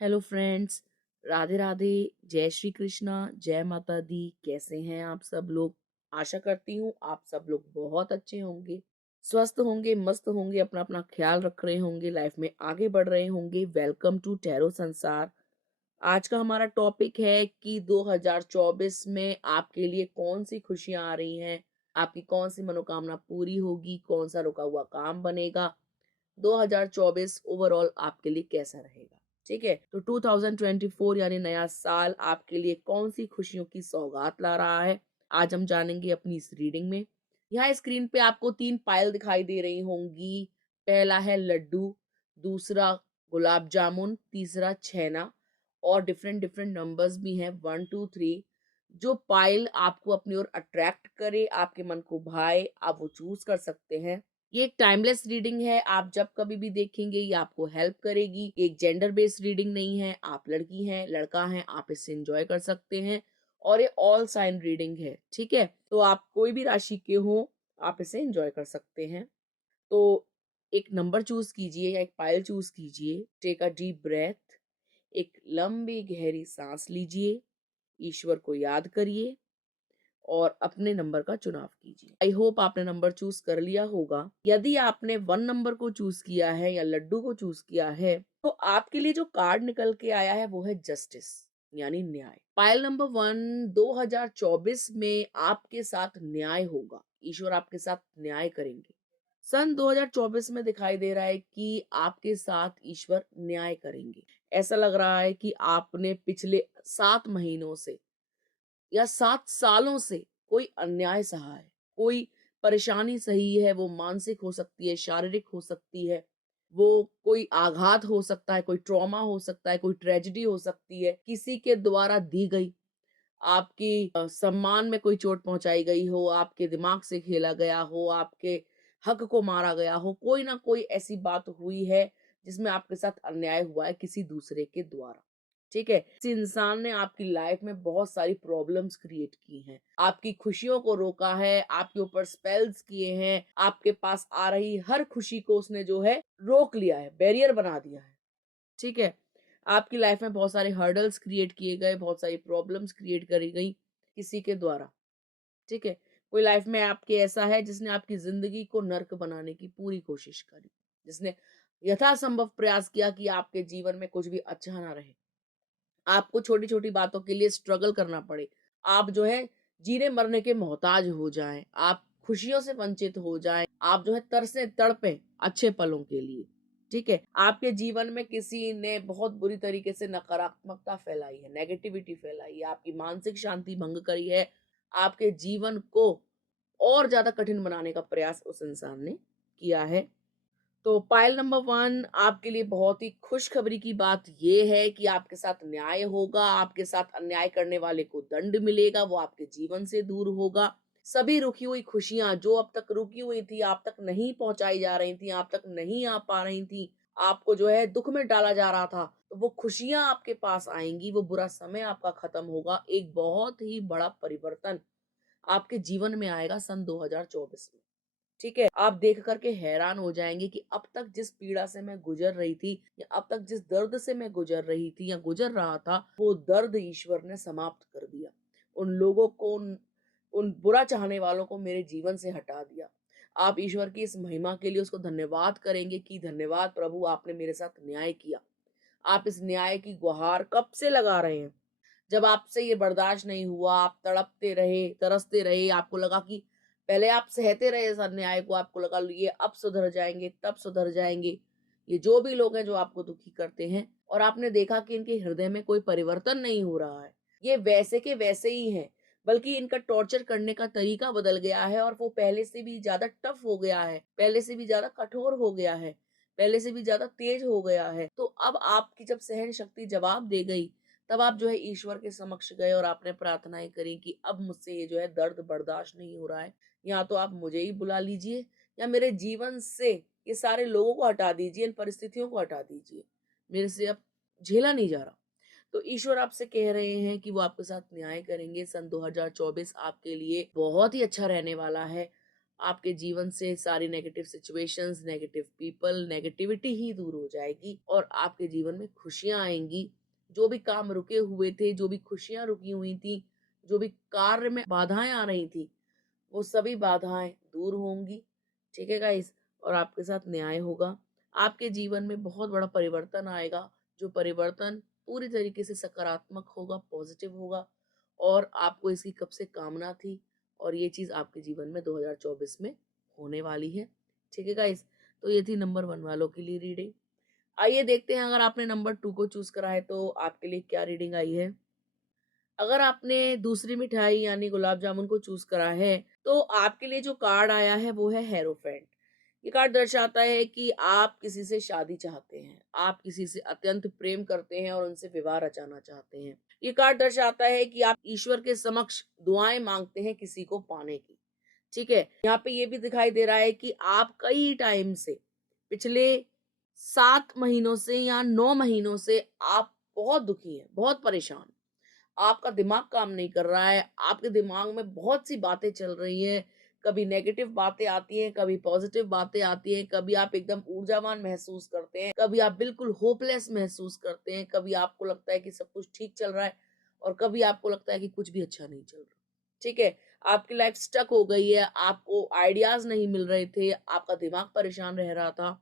Hello friends. Radhe Radhe. जय श्री कृष्णा। जय माता दी। कैसे हैं आप सब लोग? आशा करती हूँ आप सब लोग बहुत अच्छे होंगे, स्वस्थ होंगे, मस्त होंगे, अपना अपना ख्याल रख रहे होंगे, लाइफ में आगे बढ़ रहे होंगे। वेलकम टू टैरो संसार। आज का हमारा टॉपिक है कि 2024 में आपके लिए कौन सी खुशियां आ रही हैं, आपकी कौन सी मनोकामना पूरी होगी, कौन सा रुका हुआ काम बनेगा। 2024 ओवरऑल आपके लिए कैसा रहेगा? ठीक है, तो 2024 यानी नया साल आपके लिए कौन सी खुशियों की सौगात ला रहा है, आज हम जानेंगे अपनी इस रीडिंग में। यहाँ स्क्रीन पे आपको 3 पायल दिखाई दे रही होंगी। पहला है लड्डू, दूसरा गुलाब जामुन, तीसरा छेना, और डिफरेंट डिफरेंट नंबर्स भी हैं 1 2 3। जो पायल आपको अपनी ओर अट्रैक्ट करे, आपके मन को भाए, आप वो चूज कर सकते हैं। ये एक टाइमलेस रीडिंग है, आप जब कभी भी देखेंगे ये आपको हेल्प करेगी। एक जेंडर बेस्ड रीडिंग नहीं है, आप लड़की हैं, लड़का हैं, आप इससे एंजॉय कर सकते हैं। और ये ऑल साइन रीडिंग है, ठीक है, तो आप कोई भी राशि के हो, आप इसे एंजॉय कर सकते हैं। तो एक नंबर चूज कीजिए या एक पायल चूज कीजिए। Take a deep breath. एक लंबी गहरी सांस लीजिए, ईश्वर को याद करिए और अपने नंबर का चुनाव कीजिए। आई होप आपने नंबर चूज कर लिया होगा। यदि आपने 1 नंबर को चूज किया है या लड्डू को चूज किया है, तो आपके लिए जो कार्ड निकल के आया है वो है जस्टिस, यानी न्याय। पायल नंबर 1, 2024 में आपके साथ न्याय होगा। ईश्वर आपके साथ न्याय करेंगे। सन 2024 में दिखाई दे रहा है कि आपके साथ ईश्वर न्याय करेंगे। ऐसा लग रहा है कि आपने पिछले 7 महीनों से या 7 सालों से कोई अन्याय सहा है, कोई परेशानी सही है। वो मानसिक हो सकती है, शारीरिक हो सकती है, वो कोई आघात हो सकता है, कोई ट्रॉमा हो सकता है, कोई ट्रेजेडी हो सकती है, किसी के द्वारा दी गई, आपकी सम्मान में कोई चोट पहुंचाई गई हो, आपके दिमाग से खेला गया हो, आपके हक को मारा गया हो। कोई ना कोई ऐसी बात हुई है जिसमें आपके साथ अन्याय हुआ है किसी दूसरे के द्वारा। ठीक है, इस इंसान ने आपकी लाइफ में बहुत सारी प्रॉब्लम्स क्रिएट की हैं, आपकी खुशियों को रोका है, आपके ऊपर स्पेल्स किए हैं, आपके पास आ रही हर खुशी को उसने जो है रोक लिया है, बैरियर बना दिया है। ठीक है, आपकी लाइफ में बहुत सारे हर्डल्स क्रिएट किए गए, बहुत सारी प्रॉब्लम्स क्रिएट करी गई किसी के द्वारा। ठीक है, कोई लाइफ में आपके ऐसा है जिसने आपकी जिंदगी को नर्क बनाने की पूरी कोशिश करी, जिसने यथासंभव प्रयास किया कि आपके जीवन में कुछ भी अच्छा ना रहे, आपको छोटी छोटी बातों के लिए स्ट्रगल करना पड़े, आप जो है जीने मरने के मोहताज हो जाएं, आप खुशियों से वंचित हो जाएं, आप जो है तरसे तड़पे अच्छे पलों के लिए। ठीक है, आपके जीवन में किसी ने बहुत बुरी तरीके से नकारात्मकता फैलाई है, नेगेटिविटी फैलाई है, आपकी मानसिक शांति भंग करी है, आपके जीवन को और ज्यादा कठिन बनाने का प्रयास उस इंसान ने किया है। तो पाइल नंबर 1, आपके लिए बहुत ही खुशखबरी की बात यह है कि आपके साथ न्याय होगा, आपके साथ अन्याय करने वाले को दंड मिलेगा, वो आपके जीवन से दूर होगा। सभी रुकी हुई खुशियां जो अब तक रुकी हुई थी, आप तक नहीं पहुंचाई जा रही थी, आप तक नहीं आ पा रही थी, आपको जो है दुख में डाला जा रहा था, तो वो खुशियां आपके पास आएंगी, वो बुरा समय आपका खत्म होगा। एक बहुत ही बड़ा परिवर्तन आपके जीवन में आएगा सन 2024 में। ठीक है, आप देख करके हैरान हो जाएंगे कि अब तक जिस पीड़ा से मैं गुजर रही थी, या अब तक जिस दर्द से मैं गुजर रही थी या गुजर रहा था, वो दर्द ईश्वर ने समाप्त कर दिया। उन लोगों को, उन बुरा चाहने वालों को मेरे जीवन से हटा दिया। आप ईश्वर की इस महिमा के लिए उसको धन्यवाद करेंगे कि धन्यवाद प्रभु, आपने मेरे साथ न्याय किया। आप इस न्याय की गुहार कब से लगा रहे हैं, जब आपसे ये बर्दाश्त नहीं हुआ, आप तड़पते रहे, तरसते रहे, आपको लगा कि पहले आप सहते रहे इस अन्याय को, आपको लगा ये अब सुधर जाएंगे, तब सुधर जाएंगे, ये जो भी लोग हैं जो आपको दुखी करते हैं, और आपने देखा कि इनके हृदय में कोई परिवर्तन नहीं हो रहा है, ये वैसे के वैसे ही हैं, बल्कि इनका टॉर्चर करने का तरीका बदल गया है और वो पहले से भी ज्यादा टफ हो गया है, पहले से भी ज्यादा कठोर हो गया है, पहले से भी ज्यादा तेज हो गया है। तो अब आपकी जब सहन शक्ति जवाब दे गई, तब आप जो है ईश्वर के समक्ष गए और आपने प्रार्थनाएं करी कि अब मुझसे ये जो है दर्द बर्दाश्त नहीं हो रहा है, या तो आप मुझे ही बुला लीजिए, या मेरे जीवन से ये सारे लोगों को हटा दीजिए, इन परिस्थितियों को हटा दीजिए, मेरे से अब झेला नहीं जा रहा। तो ईश्वर आपसे कह रहे हैं कि वो आपके साथ न्याय करेंगे। सन 2024 आपके लिए बहुत ही अच्छा रहने वाला है। आपके जीवन से सारी negative situations, negative people, negativity ही दूर हो जाएगी और आपके जीवन में खुशियाँ आएँगी। जो भी काम रुके हुए थे, जो भी खुशियाँ रुकी हुई थी, जो भी कार्य में बाधाएँ आ रही थी, वो सभी बाधाएँ दूर होंगी, ठीक है गाइस? और आपके साथ न्याय होगा। आपके जीवन में बहुत बड़ा परिवर्तन आएगा, जो परिवर्तन पूरी तरीके से सकारात्मक होगा, पॉजिटिव होगा और आपको इसकी कब से कामना थी और ये चीज़ आपके जीवन में 2024 में होने वाली है, ठीक है गाइस? तो ये थी नंबर 1 वालों के लिए रीडिंग। आइए देखते हैं अगर आपने नंबर 2 को चूज़ करा है तो आपके लिए क्या रीडिंग आई है? अगर आपने दूसरी मिठाई यानी गुलाब जामुन को चूज़ करा है, तो आपके लिए जो कार्ड आया है वो है हेरोफेंट। ये कार्ड दर्शाता है कि आप किसी से शादी चाहते हैं, आप किसी से अत्यंत प्रेम करते हैं और उनसे विवाह रचाना चाहते हैं। ये कार्ड दर्शाता है कि आप ईश्वर के समक्ष दुआएँ माँगते हैं किसी को पाने की, ठीक है? यहाँ पे ये भी दिखाई दे रहा है कि आप कई टाइम से, पिछले 7 महीनों से या 9 महीनों से आप बहुत दुखी हैं, बहुत परेशान। आपका दिमाग काम नहीं कर रहा है, आपके दिमाग में बहुत सी बातें चल रही हैं, कभी नेगेटिव बातें आती हैं, कभी पॉजिटिव बातें आती हैं, कभी आप एकदम ऊर्जावान महसूस करते हैं, कभी आप बिल्कुल होपलेस महसूस करते हैं, कभी आपको लगता है कि सब कुछ ठीक चल रहा है और कभी आपको लगता है कि कुछ भी अच्छा नहीं चल रहा। ठीक है? आपकी लाइफ स्टक हो गई है, आपको आइडियाज़ नहीं मिल रहे थे, आपका दिमाग परेशान रह रहा था।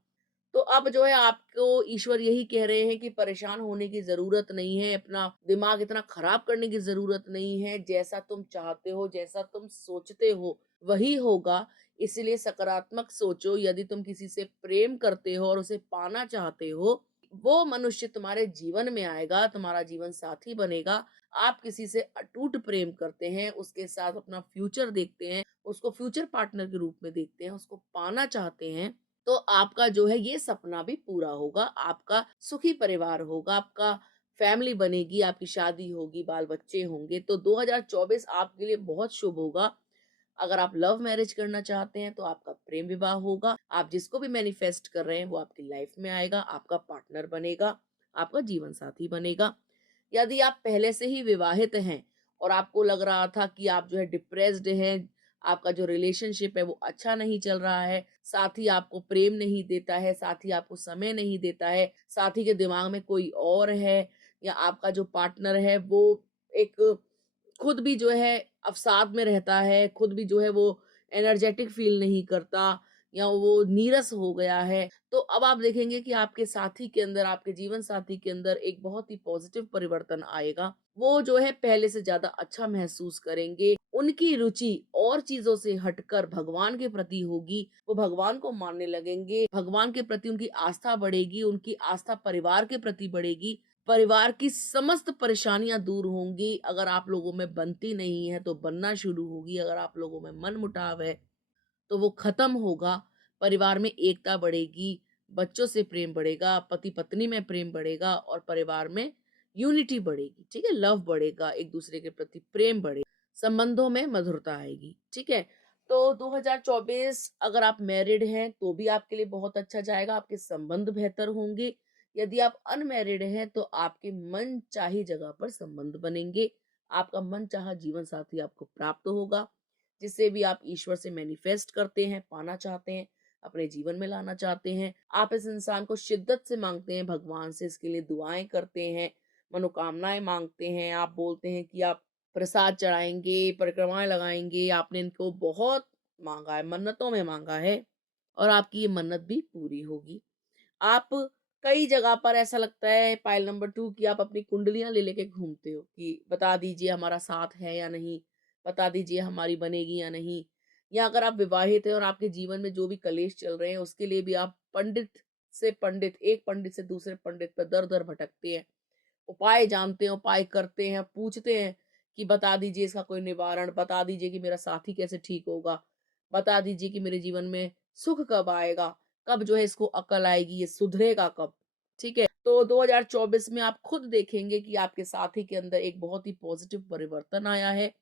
तो अब जो है आपको ईश्वर यही कह रहे हैं कि परेशान होने की ज़रूरत नहीं है, अपना दिमाग इतना खराब करने की ज़रूरत नहीं है, जैसा तुम चाहते हो, जैसा तुम सोचते हो, वही होगा। इसलिए सकारात्मक सोचो, यदि तुम किसी से प्रेम करते हो और उसे पाना चाहते हो, वो मनुष्य तुम्हारे जीवन में आएगा, तुम्हारा जीवन साथी बनेगा। आप किसी से अटूट प्रेम करते हैं, उसके साथ अपना फ्यूचर देखते हैं, उसको फ्यूचर पार्टनर के रूप में देखते हैं, उसको पाना चाहते हैं, तो आपका जो है ये सपना भी पूरा होगा, आपका सुखी परिवार होगा, आपका फैमिली बनेगी, आपकी शादी होगी, बाल-बच्चे होंगे। तो 2024 आपके लिए बहुत शुभ होगा। अगर आप लव मैरिज करना चाहते हैं तो आपका प्रेम विवाह होगा। आप जिसको भी मैनिफेस्ट कर रहे हैं वो आपकी लाइफ में आएगा, आपका पार्टनर बनेगा, आपका जीवन साथी बनेगा। यदि आप पहले से ही विवाहित हैं और आपको लग रहा था कि आप जो है डिप्रेस्ड हैं, आपका जो रिलेशनशिप है वो अच्छा नहीं चल रहा है, साथी आपको प्रेम नहीं देता है, साथी आपको समय नहीं देता है, साथी के दिमाग में कोई और है या आपका जो पार्टनर है वो एक खुद भी जो है अवसाद में रहता है, खुद भी जो है वो एनर्जेटिक फ़ील नहीं करता या वो नीरस हो गया है, तो अब आप देखेंगे कि आपके साथी के अंदर, आपके जीवन साथी के अंदर एक बहुत ही पॉज़िटिव परिवर्तन आएगा। वो जो है पहले से ज़्यादा अच्छा महसूस करेंगे, उनकी रुचि और चीज़ों से हटकर भगवान के प्रति होगी, वो भगवान को मानने लगेंगे, भगवान के प्रति उनकी आस्था बढ़ेगी, उनकी आस्था परिवार के प्रति बढ़ेगी, परिवार की समस्त परेशानियाँ दूर होंगी। अगर आप लोगों में बनती नहीं है तो बनना शुरू होगी, अगर आप लोगों में मनमुटाव है तो वो खत्म होगा, परिवार में एकता बढ़ेगी, बच्चों से प्रेम बढ़ेगा, पति-पत्नी में प्रेम बढ़ेगा और परिवार में यूनिटी बढ़ेगी, ठीक है? लव बढ़ेगा, एक-दूसरे के प्रति प्रेम बढ़ेगा, संबंधों में मधुरता आएगी, ठीक है? तो 2024 अगर आप मैरिड हैं तो भी आपके लिए बहुत अच्छा जाएगा, आपके संबंध बेहतर होंगे। यदि आप अनमैरिड हैं तो आपके मनचाही जगह पर संबंध बनेंगे, आपका मनचाहा जीवन साथी आपको प्राप्त होगा। जिसे भी आप ईश्वर से मैनिफेस्ट करते हैं, पाना चाहते हैं, अपने जीवन में लाना चाहते हैं। आप इस इंसान को शिद्दत से माँगते हैं, भगवान से इसके लिए दुआएँ करते हैं, मनोकामनाएँ माँगते हैं। आप बोलते हैं कि आप प्रसाद चढ़ाएँगे, परिक्रमाएँ लगाएँगे, आपने इनको बहुत माँगा है, मन्नतों में माँगा है और आपकी ये मन्नत भी पूरी होगी। आप कई जगह पर ऐसा लगता है पाइल नंबर 2 कि आप अपनी कुंडलियाँ ले लेके घूमते हो कि बता दीजिए हमारा साथ है या नहीं, बता दीजिए हमारी बनेगी या नहीं। या अगर आप विवाहित हैं और आपके जीवन में जो भी कलेश चल रहे हैं उसके लिए भी आप एक पंडित से दूसरे पंडित पर दर-दर भटकते हैं। उपाय जानते हैं, उपाय करते हैं, पूछते हैं कि बता दीजिए इसका कोई निवारण, बता दीजिए कि मेरा साथी कैसे ठीक होगा, बता दीजिए कि मेरे जीवन में सुख कब आएगा, कब जो है इसको अकल आएगी, ये सुधरेगा कब, ठीक है? तो 2024 में आप खुद देखेंगे कि आपके साथी के अंदर एक बहुत ही पॉजिटिव परिवर्तन आया है।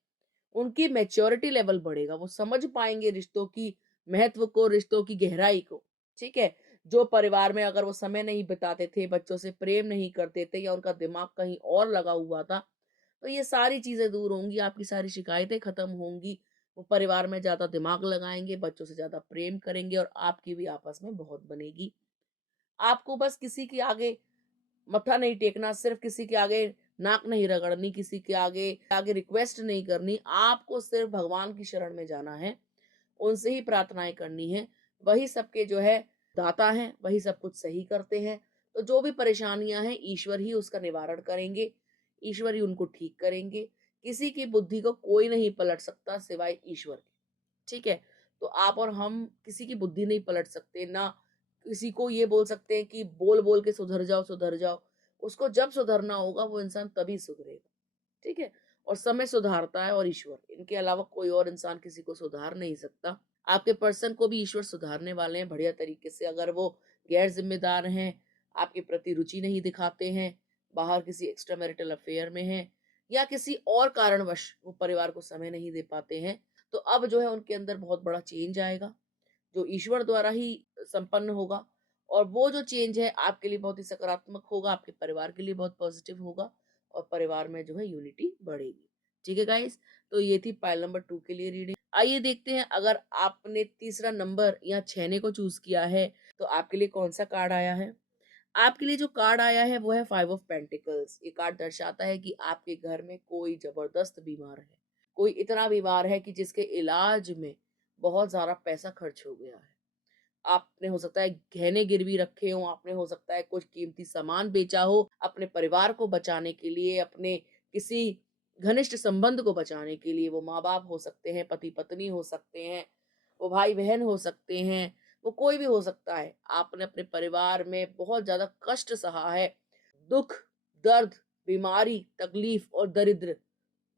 उनकी मैच्योरिटी लेवल बढ़ेगा, वो समझ पाएँगे रिश्तों की महत्व को, रिश्तों की गहराई को, ठीक है? जो परिवार में अगर वो समय नहीं बिताते थे, बच्चों से प्रेम नहीं करते थे या उनका दिमाग कहीं और लगा हुआ था, तो ये सारी चीज़ें दूर होंगी, आपकी सारी शिकायतें खत्म होंगी, वो परिवार में ज़्यादा दिमाग लगाएँगे, बच्चों से ज़्यादा प्रेम करेंगे और आपकी भी आपस में बहुत बनेगी। आपको बस किसी के आगे मत्था नहीं टेकना, सिर्फ़ किसी के आगे नाक नहीं रगड़नी, किसी के आगे आगे रिक्वेस्ट नहीं करनी, आपको सिर्फ़ भगवान की शरण में जाना है, उनसे ही प्रार्थनाएँ करनी है। वही सबके जो है दाता हैं, वही सब कुछ सही करते हैं। तो जो भी परेशानियाँ हैं, ईश्वर ही उसका निवारण करेंगे, ईश्वर ही उनको ठीक करेंगे। किसी की बुद्धि को कोई नहीं पलट सकता सिवाय ईश्वर के, ठीक है? तो आप और हम किसी की बुद्धि नहीं पलट सकते, ना किसी को ये बोल सकते हैं कि बोल-बोल के सुधर जाओ, सुधर जाओ। उसको जब सुधरना होगा वो इंसान तभी सुधरेगा, ठीक है? और समय सुधारता है और ईश्वर, इनके अलावा कोई और इंसान किसी को सुधार नहीं सकता। आपके पर्सन को भी ईश्वर सुधारने वाले हैं बढ़िया तरीके से, अगर वो गैर ज़िम्मेदार हैं, आपके प्रति रुचि नहीं दिखाते हैं, बाहर किसी एक्स्ट्रा मैरिटल अफ़ेयर में हैं या किसी और कारणवश वो परिवार को समय नहीं दे पाते हैं, तो अब जो है उनके अंदर बहुत बड़ा चेंज आएगा, जो ईश्वर द्वारा ही संपन्न होगा और वो जो चेंज है आपके लिए बहुत ही सकारात्मक होगा, आपके परिवार के लिए बहुत पॉजिटिव होगा और परिवार में जो है यूनिटी बढ़ेगी। ठीक है गाइस? तो ये थी पाइल नंबर 2 के लिए रीडिंग। आइए देखते हैं अगर आपने तीसरा नंबर या छेने को चूज़ किया है, तो आपके लिए कौन-सा कार्ड आया है? आपके लिए जो कार्ड आया है वो है 5 ऑफ पेंटिकल्स। ये कार्ड दर्शाता है कि आपके घर में कोई ज़बरदस्त बीमार है। कोई इतना बीमार है कि जिसके इलाज में बहुत ज़्यादा पैसा खर्च हो गया है। आपने हो सकता है गहने गिरवी रखे हों, आपने हो सकता है कुछ कीमती सामान बेचा हो, अपने परिवार को बचाने के लिए, अपने किसी घनिष्ठ संबंध को बचाने के लिए। वो माँ-बाप हो सकते हैं, पति-पत्नी हो सकते हैं, वो भाई-बहन हो सकते हैं, वो कोई भी हो सकता है। आपने अपने परिवार में बहुत ज़्यादा कष्ट सहा है, दुःख, दर्द, बीमारी, तकलीफ और दरिद्र,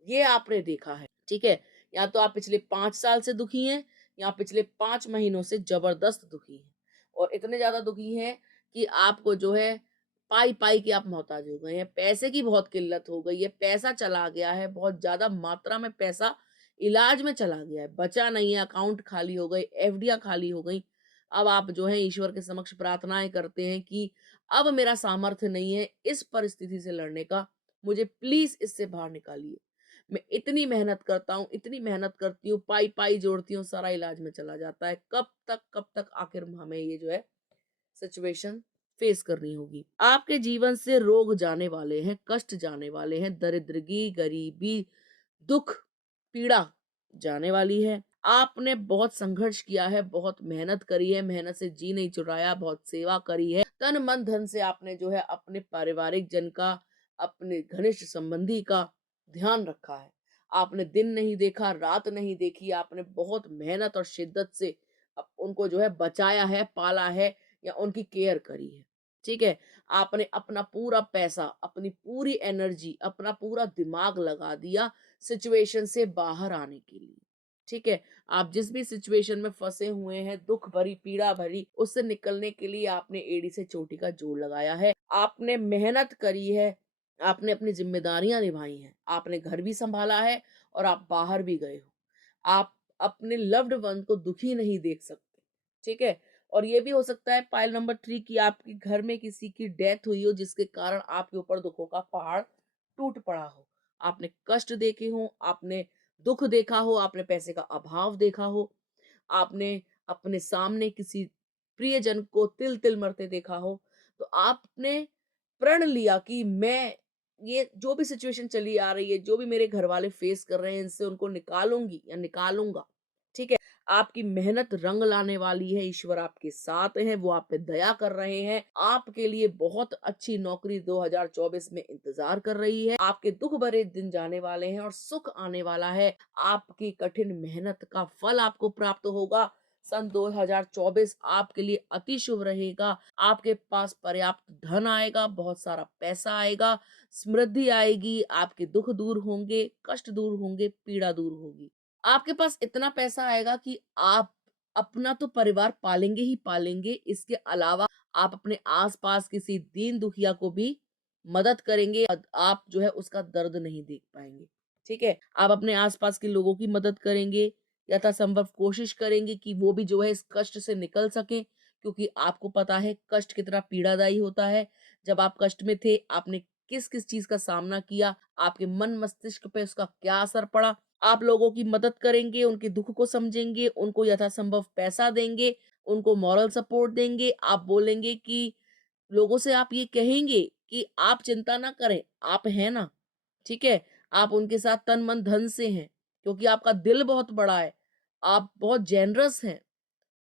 ये आपने देखा है, ठीक है? या तो आप पिछले 5 साल से दुखी हैं या पिछले 5 महीनों से ज़बरदस्त दुखी हैं और इतने ज़्यादा दुखी हैं कि आपको जो है पाई-पाई के आप मोहताज हो गए हैं। पैसे की बहुत किल्लत हो गई है, पैसा चला गया है, बहुत ज़्यादा मात्रा में पैसा इलाज में चला गया है, बचा नहीं है, अकाउंट खाली हो गए, एफडियाँ खाली हो गई। अब आप जो है ईश्वर के समक्ष प्रार्थनाएँ करते हैं कि अब मेरा सामर्थ्य नहीं है इस परिस्थिति से लड़ने का, मुझे प्लीज़ इससे बाहर निकालिए। मैं इतनी मेहनत करता हूँ, इतनी मेहनत करती हूँ, पाई-पाई जोड़ती हूँ, सारा इलाज में चला जाता है। कब तक आखिर हमें ये जो है सिचुएशन फेस करनी होगी। आपके जीवन से रोग जाने वाले हैं, कष्ट जाने वाले हैं, दरिद्रगी, गरीबी, दुःख, पीड़ा जाने वाली है। आपने बहुत संघर्ष किया है, बहुत मेहनत करी है, मेहनत से जी नहीं चुराया, बहुत सेवा करी है। तन, मन, धन से आपने जो है अपने पारिवारिक जन का, अपने घनिष्ठ संबंधी का ध्यान रखा है। आपने दिन नहीं देखा, रात नहीं देखी, आपने बहुत मेहनत और शिद्दत से उनको जो है बचाया है, पाला है या उनकी केयर करी है। ठीक है? आपने अपना पूरा पैसा, अपनी पूरी एनर्जी, अपना पूरा दिमाग लगा दिया सिचुएशन से बाहर आने के लिए। ठीक है? आप जिस भी सिचुएशन में फँसे हुए हैं, दुःख भरी, पीड़ा भरी, उससे निकलने के लिए आपने एड़ी से चोटी का जोड़ लगाया है। आपने मेहनत करी है, आपने अपनी ज़िम्मेदारियाँ निभाई हैं, आपने घर भी सँभाला है और आप बाहर भी गए हो। आप अपने लव्ड वन को दुखी नहीं देख सकते, ठीक है? और ये भी हो सकता है पाइल नंबर 3 कि आपके घर में किसी की डेथ हुई हो जिसके कारण आपके ऊपर दुखों का पहाड़ टूट पड़ा हो। आपने कष्ट देखे हों, आपने दुःख देखा हो, आपने पैसे का अभाव देखा हो, आपने अपने सामने किसी प्रियजन को तिल-तिल मरते देखा हो, तो आपने प्रण लिया कि मैं ये जो भी सिचुएशन चली आ रही है, जो भी मेरे घरवाले फेस कर रहे हैं, इनसे उनको निकालूँगी या निकालूँगा, ठीक है? आपकी मेहनत रंग लाने वाली है, ईश्वर आपके साथ है, वो आप पे दया कर रहे हैं। आपके लिए बहुत अच्छी नौकरी 2024 में इंतज़ार कर रही है। आपके दुःख भरे दिन जाने वाले हैं और सुख आने वाला है। आपकी कठिन मेहनत का फल आपको प्राप्त होगा। सन 2024 आपके लिए अति शुभ रहेगा। आपके पास पर्याप्त धन आएगा, बहुत सारा पैसा आएगा, समृद्धि आएगी, आपके दुःख दूर होंगे, कष्ट दूर होंगे, पीड़ा दूर होगी। आपके पास इतना पैसा आएगा कि आप अपना तो परिवार पालेंगे ही पालेंगे, इसके अलावा आप अपने आस-पास किसी दीन दुखिया को भी मदद करेंगे। आप जो है उसका दर्द नहीं देख पाएँगे, ठीक है? आप अपने आस-पास के लोगों की मदद करेंगे, यथासंभव कोशिश करेंगे कि वो भी जो है इस कष्ट से निकल सकें, क्योंकि आपको पता है कष्ट कितना पीड़ादायी होता है। जब आप कष्ट में थे, आपने किस-किस चीज़ का सामना किया, आपके मन मस्तिष्क पे उसका क्या असर पड़ा, आप लोगों की मदद करेंगे, उनके दुःख को समझेंगे, उनको यथासंभव पैसा देंगे, उनको मॉरल सपोर्ट देंगे। आप बोलेंगे कि लोगों से आप ये कहेंगे कि आप चिंता ना करें, आप हैं ना, ठीक है? आप उनके साथ तन, मन, धन से हैं, क्योंकि आपका दिल बहुत बड़ा है, आप बहुत जेनरस हैं,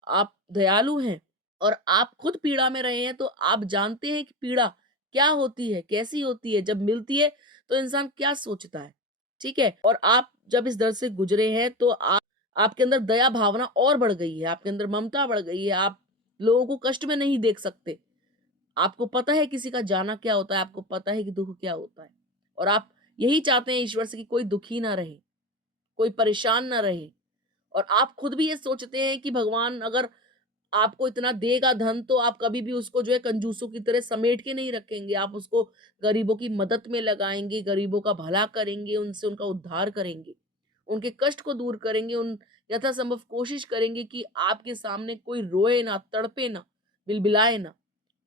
आप दयालु हैं और आप खुद पीड़ा में रहे हैं, तो आप जानते हैं कि पीड़ा क्या होती है, कैसी होती है, जब मिलती है तो इंसान क्या सोचता है, ठीक है? और आप जब इस दर्द से गुज़रे हैं, तो आपके अंदर दया भावना और बढ़ गई है, आपके अंदर ममता बढ़ गई है, आप लोगों को कष्ट में नहीं देख सकते। आपको पता है किसी का जाना क्या होता है, आपको पता है कि दुःख क्या होता है और आप यही चाहते हैं ईश्वर से कि कोई दुखी ना रहे, कोई परेशान ना रहे और आप खुद भी ये सोचते हैं कि भगवान अगर आपको इतना देगा धन तो आप कभी भी उसको जो है कंजूसों की तरह समेट के नहीं रखेंगे, आप उसको गरीबों की मदद में लगाएँगे, गरीबों का भला करेंगे, उनसे उनका उद्धार करेंगे, उनके कष्ट को दूर करेंगे, उन यथासंभव कोशिश करेंगे कि आपके सामने कोई रोए ना, तड़पे ना, बिलबिलाए ना।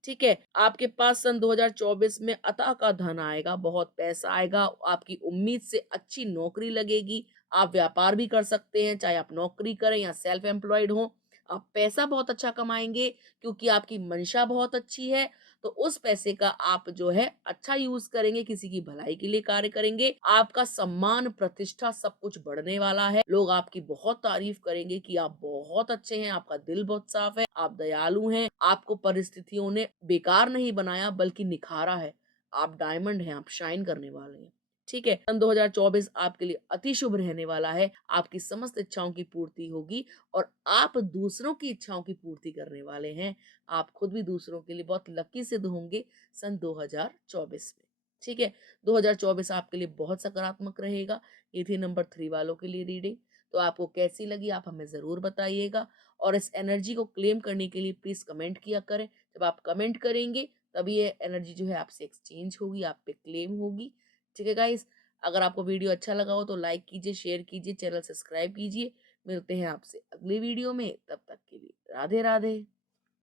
ठीक है? आपके पास सन 2024 में अतः का धन आएगा, बहुत पैसा आएगा, आपकी उम्मीद से अच्छी नौकरी लगेगी, आप व्यापार भी कर सकते हैं, चाहे आप नौकरी करें या सेल्फ एम्प्लॉयड हों। आप पैसा बहुत अच्छा कमाएँगे क्योंकि आपकी मंशा बहुत अच्छी है, तो उस पैसे का आप जो है अच्छा यूज़ करेंगे, किसी की भलाई के लिए कार्य करेंगे। आपका सम्मान, प्रतिष्ठा सब कुछ बढ़ने वाला है। लोग आपकी बहुत तारीफ़ करेंगे कि आप बहुत अच्छे हैं, आपका दिल बहुत साफ़ है, आप दयालु हैं, आपको परिस्थितियों ने बेकार नहीं बनाया बल्कि निखारा है। आप डायमंड हैं, आप शाइन करने वाले हैं। ठीक है? सन 2024 आपके लिए अति शुभ रहने वाला है। आपकी समस्त इच्छाओं की पूर्ति होगी और आप दूसरों की इच्छाओं की पूर्ति करने वाले हैं। आप खुद भी दूसरों के लिए बहुत लकी सिद्ध होंगे सन 2024 में। ठीक है? 2024 आपके लिए बहुत सकारात्मक रहेगा। ये थी नंबर 3 वालों के लिए रीडिंग। तो आपको कैसी लगी आप हमें ज़रूर बताइएगा और इस एनर्जी को क्लेम करने के लिए प्लीज़ कमेंट किया करें। जब आप कमेंट करेंगे तभी ये एनर्जी जो है आपसे एक्सचेंज होगी, आप पे क्लेम होगी। ठीक है गाइज़? अगर आपको वीडियो अच्छा लगा हो तो लाइक कीजिए, शेयर कीजिए, चैनल सब्सक्राइब कीजिए। मिलते हैं आपसे अगली वीडियो में, तब तक के लिए राधे राधे।